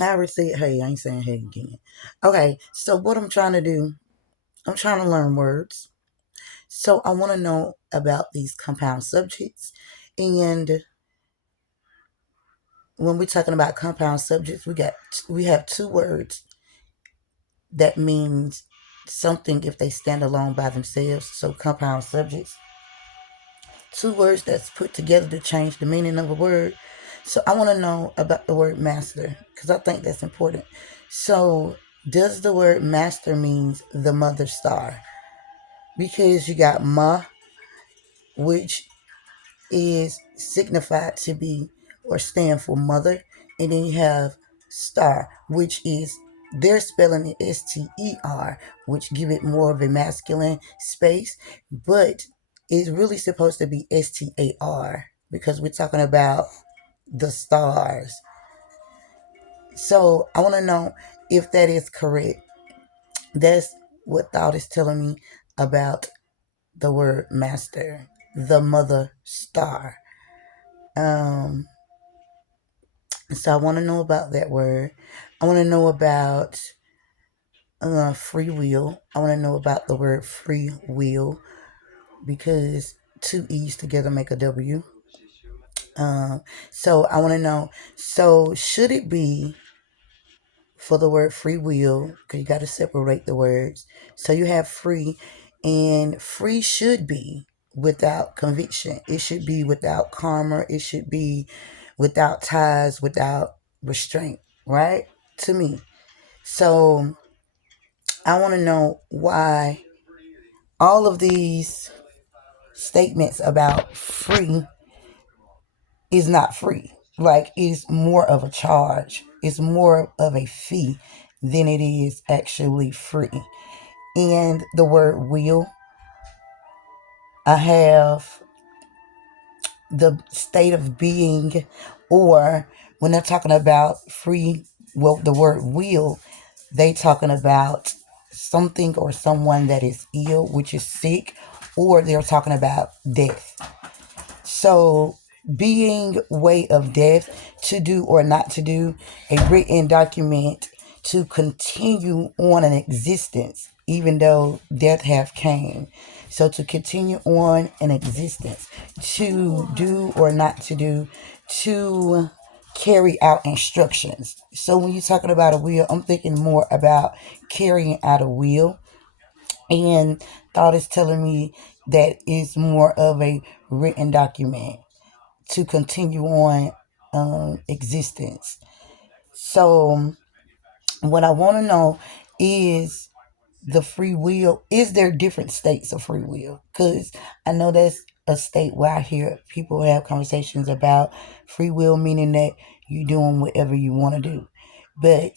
I already said hey, I ain't saying hey again. Okay, so what I'm trying to do, I'm trying to learn words. So I want to know about these compound subjects. And when we're talking about compound subjects, we have two words that means something if they stand alone by themselves. So compound subjects, two words that's put together to change the meaning of a word. So I want to know about the word master because I think that's important. So does the word master means the mother star? Because you got ma, which is signified to be or stand for mother, and then you have star, which is they're spelling it Ster, which give it more of a masculine space, but it's really supposed to be Star because we're talking about the stars. So I want to know if that is correct. That's what thought is telling me about the word master, the mother star. Um, So I want to know about that word. I want to know about free will. I want to know about the word free will because two E's together make a W. So I want to know. So should it be for the word free will? Because you got to separate the words. So you have free, and free should be without conviction. It should be without karma. It should be without ties, without restraint. Right? To me. So I want to know why all of these statements about free is not free. Like it's more of a charge. It's more of a fee than it is actually free. And the word will, I have the state of being, or when they're talking about free, well, the word will, they talking about something or someone that is ill, which is sick, or they're talking about death. So being way of death, to do or not to do, a written document to continue on an existence even though death have came. So to continue on an existence, to do or not to do, to carry out instructions. So when you're talking about a will, I'm thinking more about carrying out a will, and thought is telling me that is more of a written document to continue on existence. So what I want to know is the free will. Is there different states of free will? Because I know that's a state where I hear people have conversations about free will, meaning that you're doing whatever you want to do. But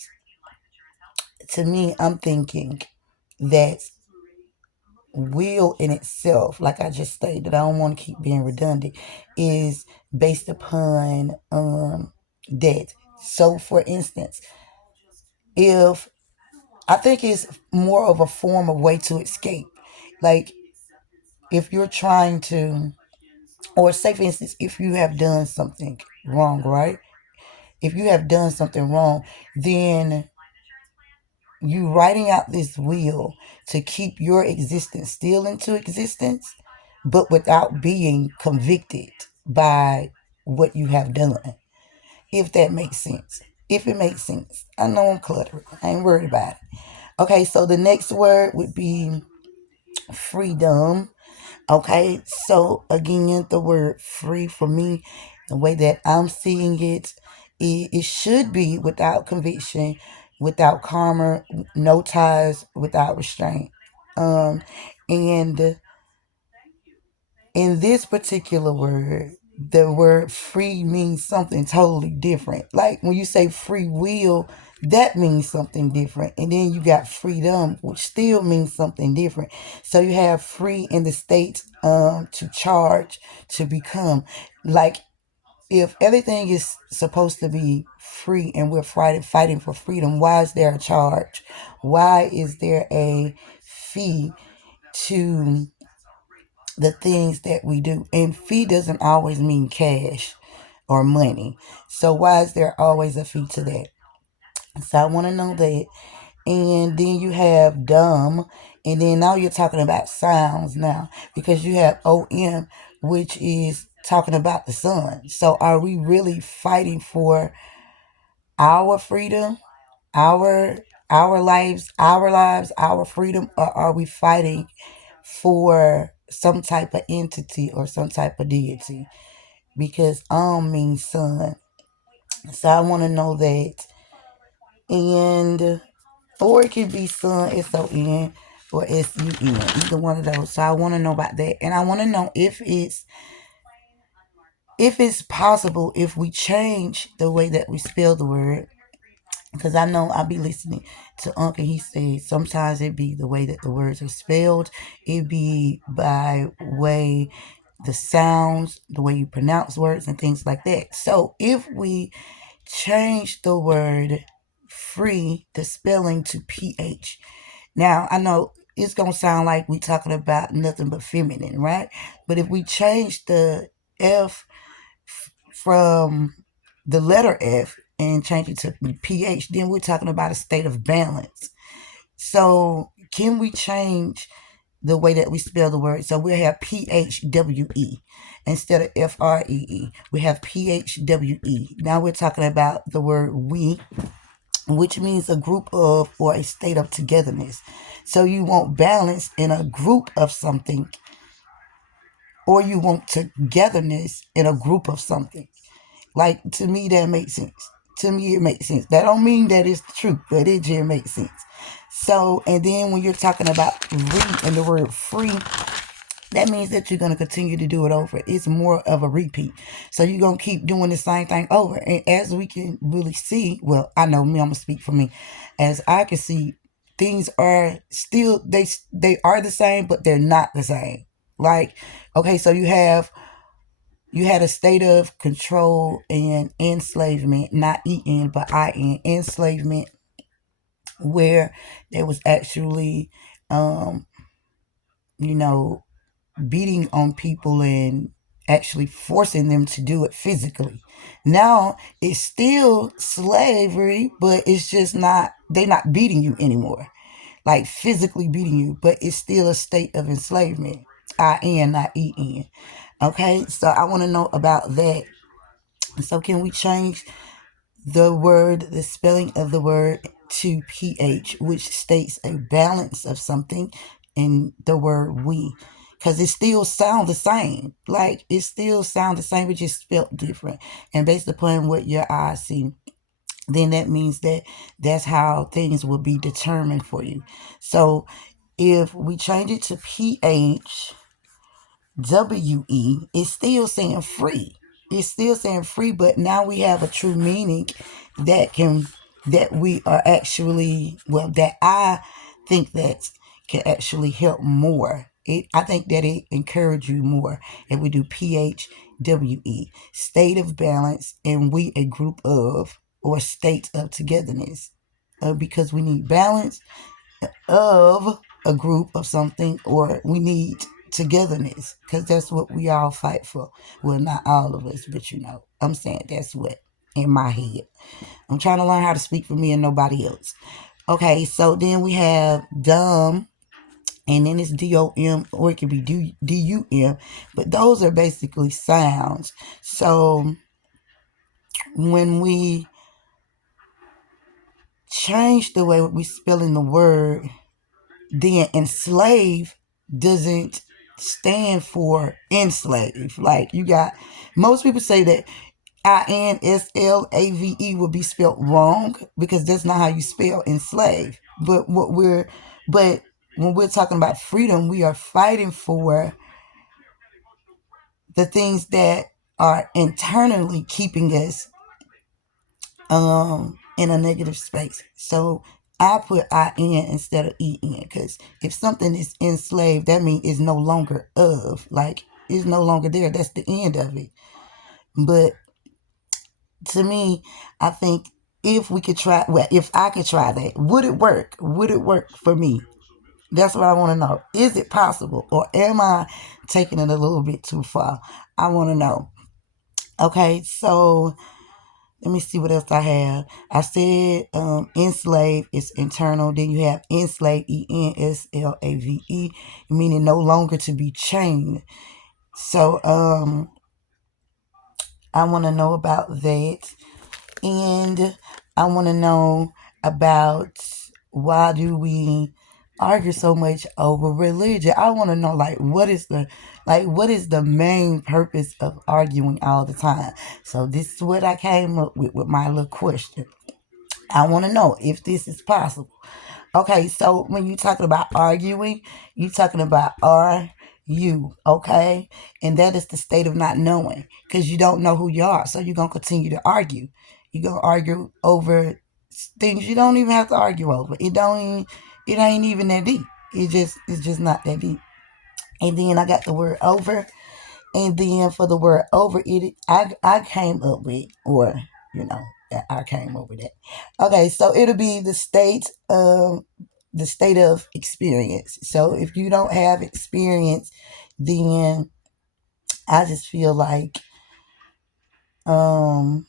to me, I'm thinking that will in itself, like I just stated, I don't want to keep being redundant, is based upon death. So for instance, if I think it's more of a form of way to escape. Like if you're trying to, or say for instance, if you have done something wrong, right? If you have done something wrong, then you writing out this will to keep your existence still into existence, but without being convicted by what you have done. If that makes sense. If it makes sense. I know I'm cluttered. I ain't worried about it. Okay, so the next word would be freedom. Okay, so again, the word free for me, the way that I'm seeing it, it should be without conviction, without karma, no ties, without restraint. Um, and in this particular word, the word free means something totally different. Like when you say free will, that means something different. And then you got freedom, which still means something different. So you have free in the state to charge, to become. Like if everything is supposed to be free and we're fighting for freedom, why is there a charge? Why is there a fee to the things that we do? And fee doesn't always mean cash or money. So why is there always a fee to that? So I want to know that. And then you have dumb. And then now you're talking about sounds now because you have OM, which is talking about the sun. So are we really fighting for our freedom, our our lives, our freedom, or are we fighting for some type of entity or some type of deity? Because means sun. So I want to know that. And or it could be sun, SON, or SUN, either one of those. So I want to know about that. And I want to know if it's possible if we change the way that we spell the word. Because I know I'll be listening to Uncle. He said sometimes it be the way that the words are spelled. It be by way the sounds, the way you pronounce words and things like that. So if we change the word free, the spelling to PH. Now I know it's gonna sound like we talking about nothing but feminine, right? But if we change the F from the letter F and change it to PH, then we're talking about a state of balance. So can we change the way that we spell the word? So we have PHWE instead of FREE. We have PHWE. Now we're talking about the word we, which means a group of or a state of togetherness. So you want balance in a group of something, or you want togetherness in a group of something. Like, to me, that makes sense. To me, it makes sense. That don't mean that it's the truth, but it just makes sense. So, and then when you're talking about free and the word free, that means that you're going to continue to do it over. It's more of a repeat. So you're going to keep doing the same thing over. And as we can really see, well, I know me, I'm going to speak for me. As I can see, things are still, they are the same, but they're not the same. Like, okay, so you had a state of control and enslavement, not en but in, enslavement, where there was actually um you know beating on people and actually forcing them to do it physically. Now it's still slavery, but it's just not, they're not beating you anymore, like physically beating you, but it's still a state of enslavement. In, not en. Okay, so I want to know about that. So can we change the spelling of the word to PH, which states a balance of something, in the word we? Because it still sounds the same. Like, it still sounds the same, but just spelled different. And based upon what your eyes see, then that means that that's how things will be determined for you. So if we change it to PH, WE is still saying free. It's still saying free, but now we have a true meaning that can, that we are actually, well, that I think that can actually help more. I think that it encourage you more if we do PHWE, state of balance, and we a group of, or state of togetherness, because we need balance of a group of something, or we need togetherness, because that's what we all fight for. Well, not all of us, but I'm saying that's what in my head. I'm trying to learn how to speak for me and nobody else. Okay, so then we have dumb, and then it's DOM, or it could be DUM, but those are basically sounds. So when we change the way we spelling the word, then enslave doesn't stand for enslave. Like, you got, most people say that INSLAVE will be spelled wrong because that's not how you spell enslave. But when we're talking about freedom, we are fighting for the things that are internally keeping us in a negative space. So I put IN instead of EN, because if something is enslaved, that means it's no longer of, like, it's no longer there. That's the end of it. But to me, I think if we could try, well, if I could try that, would it work? Would it work for me? That's what I want to know. Is it possible, or am I taking it a little bit too far? I want to know. Okay, so Let me see what else I have. I said enslave is internal. Then you have enslave, enslave, meaning no longer to be chained. So I want to know about that. And I want to know about why do we argue so much over religion. I want to know what is the main purpose of arguing all the time. So this is what I came up with my little question. I want to know if this is possible. Okay, so when you're talking about arguing, you're talking about are you, okay? And that is the state of not knowing because you don't know who you are. So you're going to continue to argue. You're going to argue over things you don't even have to argue over. It ain't even that deep. It's just not that deep. And then I got the word over. And then for the word over it, I came up with, or, you know, I came up with that. Okay, so it'll be the state of experience. So if you don't have experience, then I just feel like um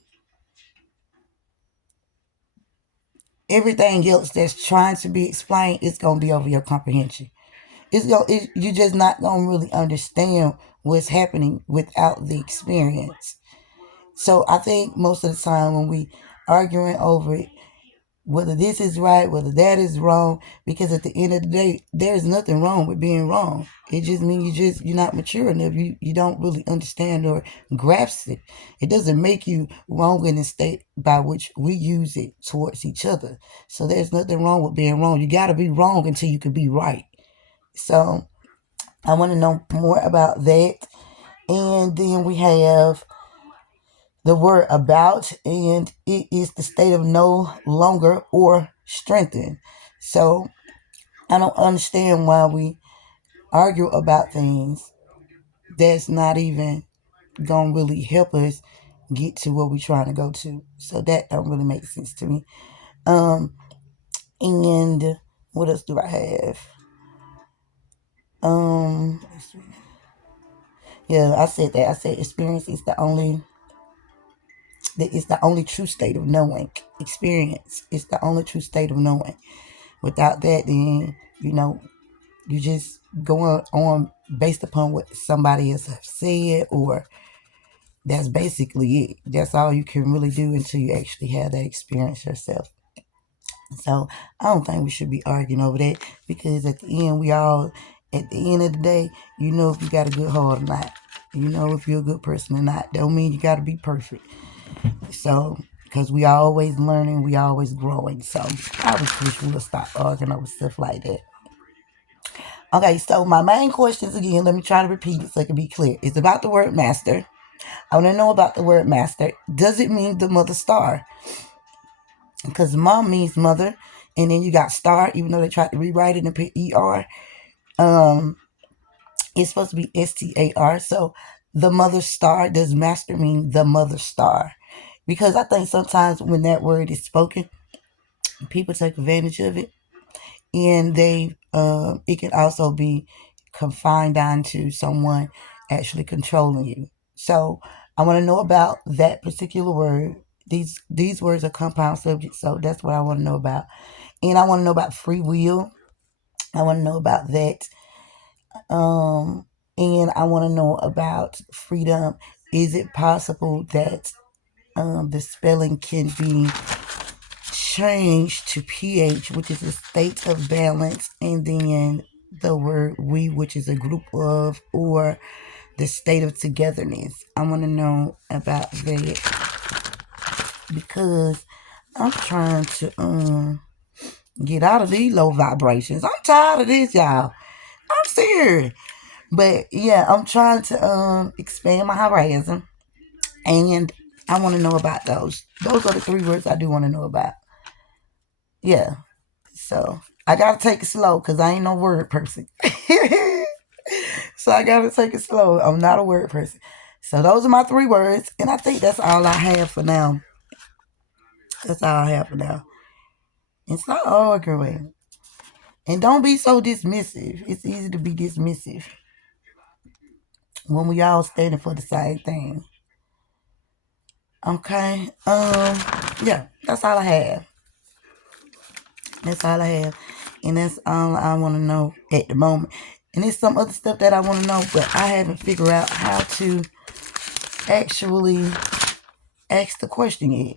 everything else that's trying to be explained is gonna be over your comprehension. You're just not gonna really understand what's happening without the experience. So I think most of the time when we arguing over it, whether this is right, whether that is wrong, because at the end of the day, there's nothing wrong with being wrong. It just means you're not mature enough. You don't really understand or grasp it. It doesn't make you wrong in the state by which we use it towards each other. So there's nothing wrong with being wrong. You got to be wrong until you can be right. So I want to know more about that. And then we have the word about, and it is the state of no longer or strengthen. So I don't understand why we argue about things that's not even gonna really help us get to where we're trying to go to. So that don't really make sense to me. Um, and what else do I have? Um, yeah, I said that. I said experience is the only true state of knowing. Experience is the only true state of knowing. Without that, then you just going on based upon what somebody else have said, or that's basically it. That's all you can really do until you actually have that experience yourself. So I don't think we should be arguing over that because at the end of the day, you know if you got a good heart or not. You know if you're a good person or not. Don't mean you got to be perfect. So, because we are always learning, we are always growing. So, I just wish we would stop arguing over stuff like that. Okay, so my main questions again, let me try to repeat it so it can be clear. It's about the word master. I want to know about the word master. Does it mean the mother star? Because mom means mother, and then you got star, even though they tried to rewrite it and put ER. Um, it's supposed to be STAR. So, the mother star, does master mean the mother star? Because I think sometimes when that word is spoken, people take advantage of it, and it can also be confined down to someone actually controlling you. So I want to know about that particular word. These words are compound subjects, so that's what I want to know about. And I want to know about free will. I want to know about that. And I want to know about freedom. Is it possible that the spelling can be change to pH, which is a state of balance, and then the word we, which is a group of, or the state of togetherness. I want to know about that because I'm trying to get out of these low vibrations. I'm tired of this, y'all. I'm serious. But yeah, I'm trying to expand my horizon, and I want to know about those. Those are the three words I do want to know about. Yeah. So I gotta take it slow because I ain't no word person. So I gotta take it slow. I'm not a word person. So those are my three words, and I think that's all I have for now. That's all I have for now. And stop arguing. And don't be so dismissive. It's easy to be dismissive when we all standing for the same thing. Okay. Yeah, that's all I have. That's all I have. And that's all I want to know at the moment. And there's some other stuff that I want to know, but I haven't figured out how to actually ask the question yet.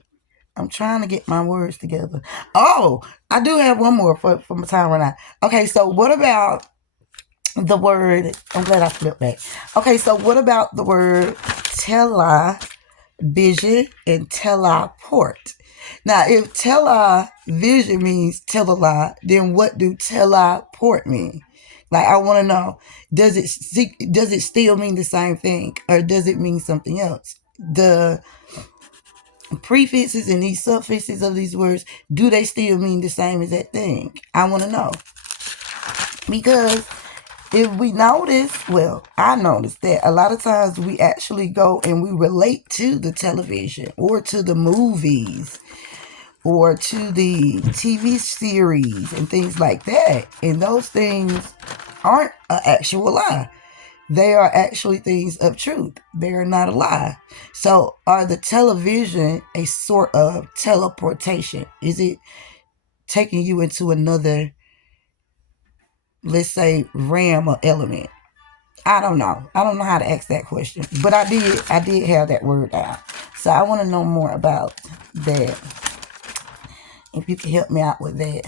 I'm trying to get my words together. Oh, I do have one more for my time right now. Okay, so what about the word? I'm glad I flipped back. Okay, so what about the word television and teleport? Now, if television means tell a lie, then what do teleport mean? Like, I want to know, does it still mean the same thing, or does it mean something else? The prefixes and these suffixes of these words, do they still mean the same as that thing? I want to know. Because if we notice, well, I noticed that a lot of times we actually go and we relate to the television or to the movies or to the TV series and things like that. And those things aren't an actual lie. They are actually things of truth. They are not a lie. So are the television a sort of teleportation? Is it taking you into another, let's say, RAM or element? I don't know. I don't know how to ask that question. But I did have that word out. So I want to know more about that. If you can help me out with that.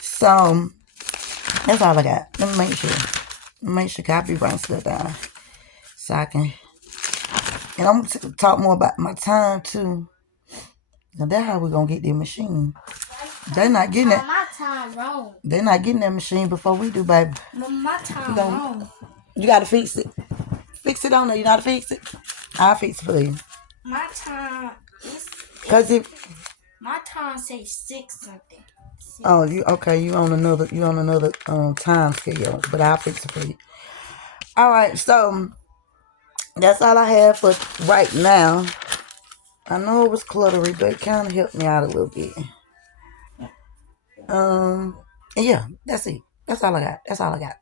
So that's all I got. Let me make sure. I be writing stuff down. So I can. And I'm going to talk more about my time too. Now that's how we're going to get the machine. They're not getting that. My time wrong. They're not getting that machine before we do, baby. My time wrong. You got to fix it. Fix it on there. You know how to fix it? I'll fix it for you. My time is... Because my time says 6 something. 6. Oh, you okay? You on another time scale, but I'll fix it for you. All right, so that's all I have for right now. I know it was cluttery, but it kind of helped me out a little bit. And yeah, that's it. That's all I got.